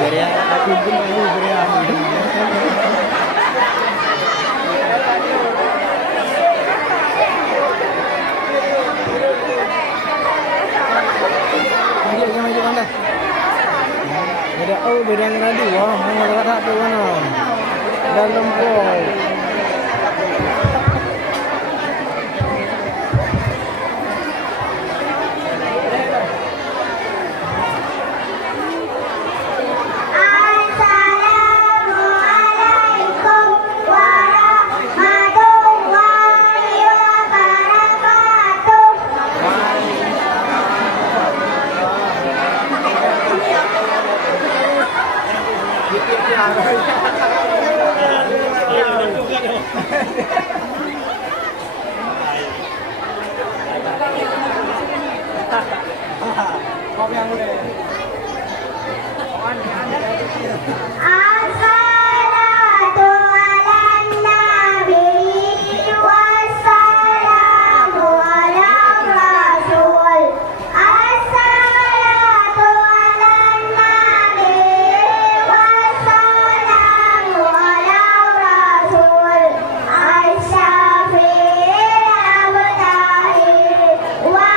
Beri aku pun malu beri aku. Maju mana? Beda beda ngeradi wah, mau kata tu mana? Dalam pol. Kau yang boleh. Assalatu ala nabi wassalamu ala rasul. Assalatu ala nabi wassalamu ala rasul. Asy-syafi'il abdahi wa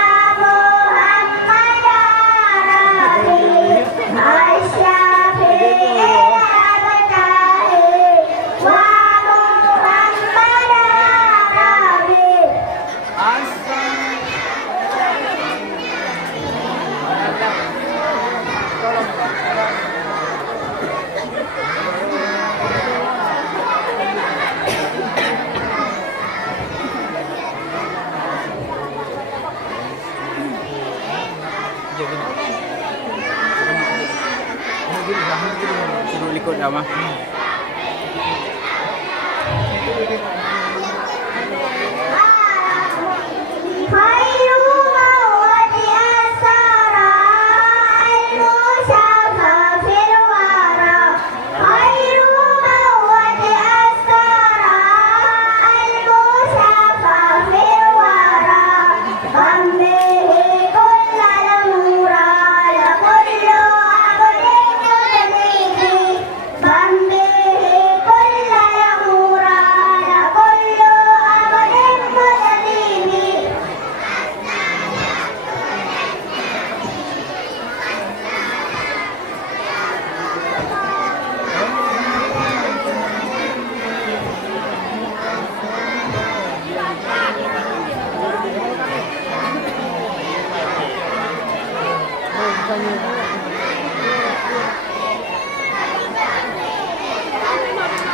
Suruh ikut dah mah.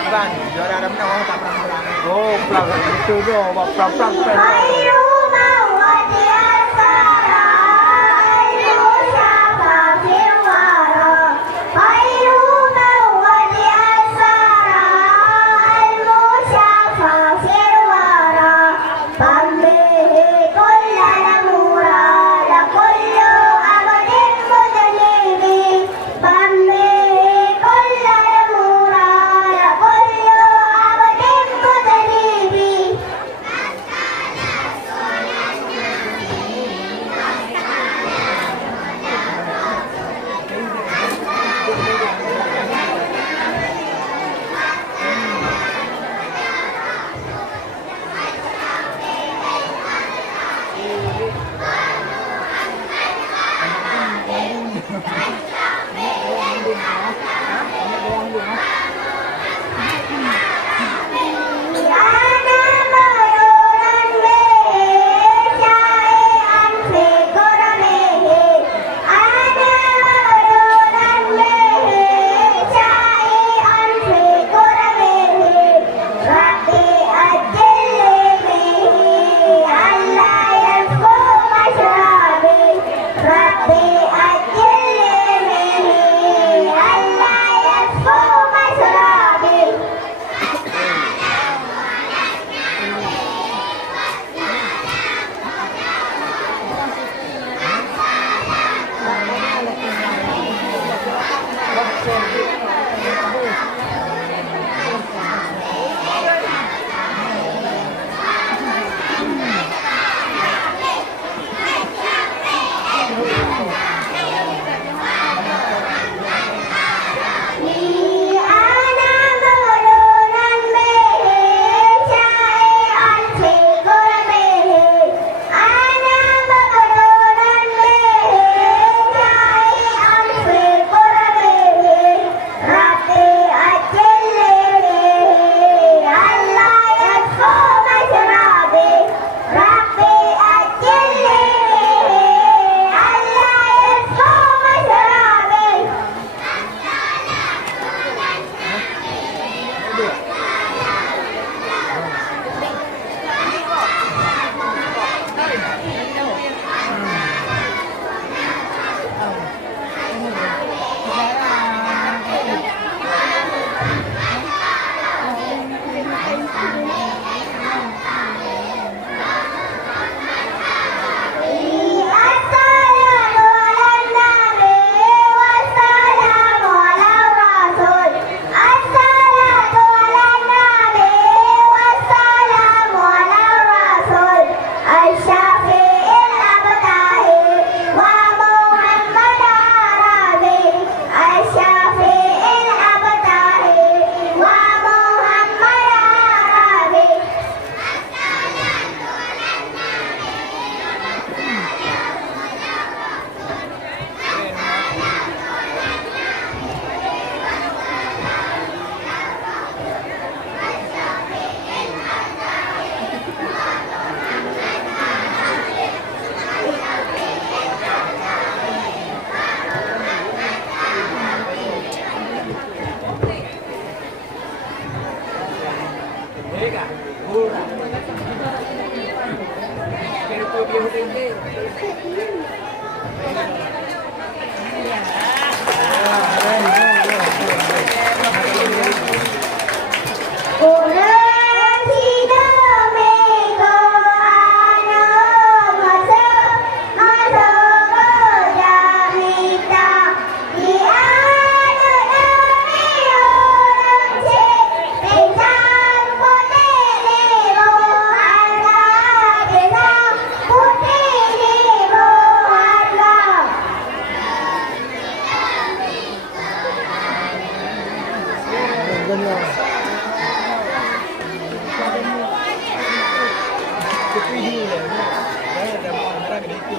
Bang, juara ada menang tak perang-perang. Oh, pelang itu doh, pelang-pelang. Rabbi ajil benar. Tepi dulu lah. Saya ada merah gede itu.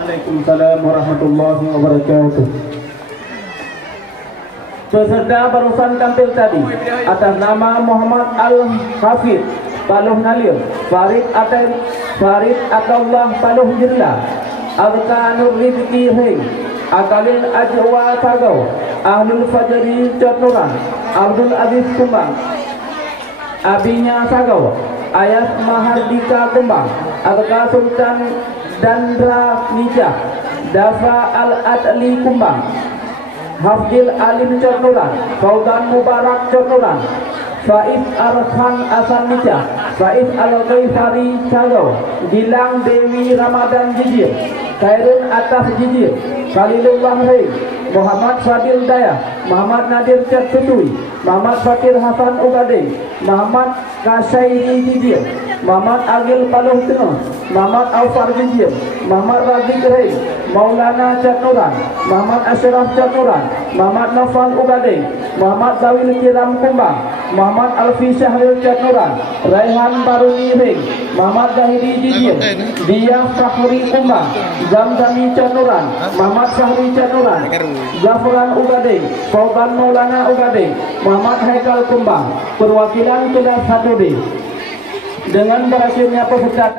Waalaikumsalam warahmatullahi wabarakatuh. Peserta barusan tampil tadi atas nama Muhammad Al-Hafid Paluh Nalir, Farid Ataullah Paluh Jirla, Arkanur Rizki Hei, Akalin Ajwa Sagau, Ahlul Fajri Cotnoran, Abdul Aziz Kumbang, Abinya Sagau, Ayas Mahardika Kumbang, Alka Sultan Dandra Nijah, Dafa Al-Adli Kumbang, Hafzil Alim Cotnoran, Sultan Mubarak Cotnoran, Faiz Arhan Asan Nijah, Faiz Al-Ghaifari Sagau, Gilang Dewi Ramadan Jijir, Khairun Atas Jijir, Khalilullah Rey, Muhammad Fadil Dayah, Muhammad Nadir Cetutui, Muhammad Fakir Hasan Ugade, Muhammad Kasyairi Jijir, Muhammad Agil Paluh Tengah, Muhammad Aufar Jijir, Muhammad Rafiq Rey, Maulana Cetnoran, Muhammad Ashraf Cetnoran, Muhammad Nafal Ugade, Muhammad Zawil Kiram Kumbang, Muhammad Alfi Syahril Cetnoran, Raihan Baruni Rey, Muhammad Zahiri Jijir, Dia Fakhri Kumbang, Zamzami Cetnoran, Muhammad Syahri Cetnoran, Zafran Ugade, Sultan Maulana Ugade, Muhammad Haikal Kumbang, perwakilan kelas 1D. Dengan berhasilnya peserta